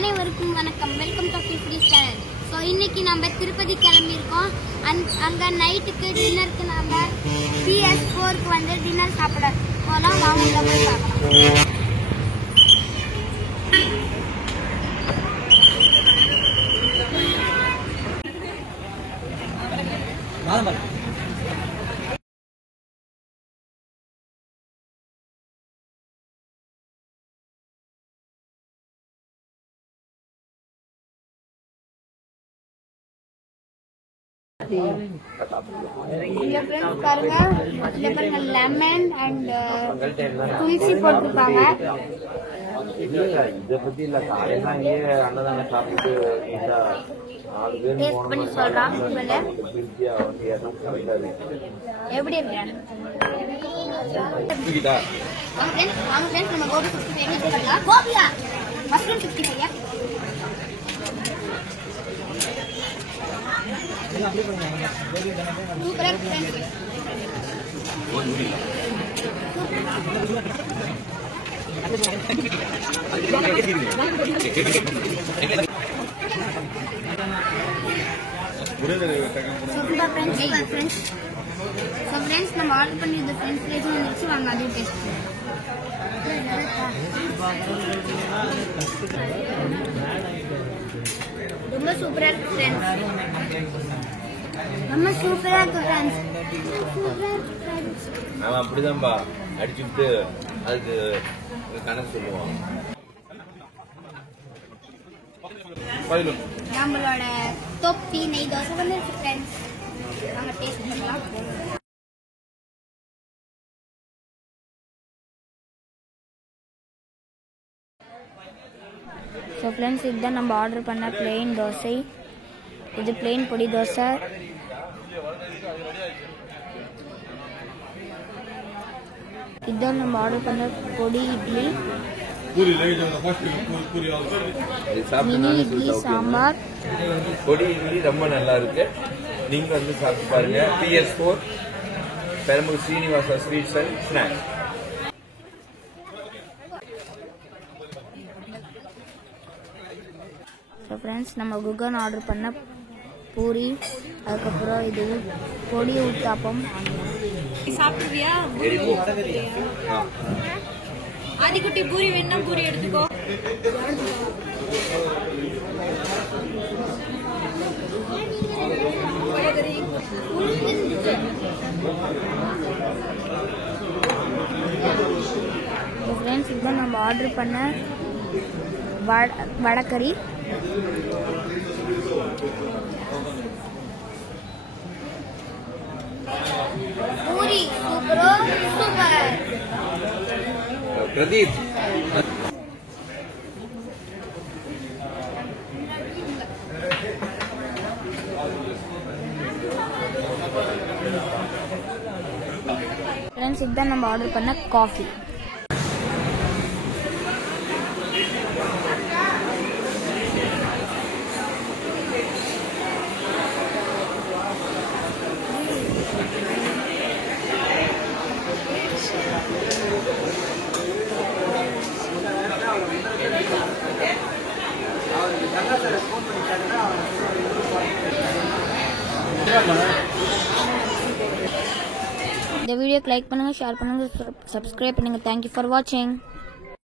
அனைவருக்கும் வணக்கம். Welcome to fifty channel. So இன்னைக்கு நம்ம திருப்பதி கிளம்பியிருக்கோம். அங்கே நைட்டுக்கு டின்னருக்கு நம்ம PS4க்கு வந்து டின்னர் சாப்பிட போகலாம். வாங்க போய் பார்க்கலாம். பாருங்க லெமன் அண்ட் துளசி போட்டுருப்பாங்க. டேஸ்ட் பண்ணி சொல்றான். எப்படி இருக்கு? நம்ம கோபி 65 கோபியா மஷ்ரூம் 65 சூப்பரா இருக்கு. ஃப்ரெண்ட்ஸ் நம்ம ஆர்டர் பண்ணியிருந்த ஃப்ரெண்ட்ஸ் பிளேஸ் வந்துருச்சு. வாங்க அதையும் டேஸ்ட் ரொம்ப சூப்பரா இருக்கு ஃப்ரெண்ட்ஸ். ரொம்ப சூப்பரா இருக்கு ஃப்ரெண்ட்ஸ். அவன் அப்படிதான்பா அடிச்சுட்டு அதுக்கு கணக்கு சொல்லுவான். நம்மளோட தொப்பி நெய் தோசை வந்துருச்சு ஃப்ரெண்ட்ஸ். நாங்க டேஸ்ட் பண்ணலாம். ஸோ ஃப்ரெண்ட்ஸ் இதுதான் நம்ம ஆர்டர் பண்ண பிளெயின் தோசை. இது பிளெயின் பொடி தோசை. இதுதான் நம்ம ஆர்டர் பண்ண பொடி இட்லி, மினி இட்லி, சாம்பார். பொடி இட்லி ரொம்ப நல்லா இருக்கு. நீங்க வந்து சாப்பிட்டு பாருங்க. PS4 Perambur Srinivasa sweets and snacks. So friends நம்ம குகன் ஆர்டர் பண்ண பூரி, அதுக்கப்புறம் இது பொடி ஊத்தாப்பம். சாப்பிடுவியா? ஆதிக்குட்டி பூரி வேணா பூரி எடுத்துக்கோ. ஃப்ரெண்ட்ஸ் இதுதான் நம்ம ஆர்டர் பண்ண வடக்கறி. பூரி சூப்பர். பிரதீப் ஃப்ரெண்ட்ஸ் இதுதான் நம்ம ஆர்டர் பண்ண காஃபி. இந்த வீடியோக்கு லைக் பண்ணுங்க, ஷேர் பண்ணுங்க, சப்ஸ்கிரைப் பண்ணுங்க. தேங்க்யூ ஃபார் வாட்சிங்.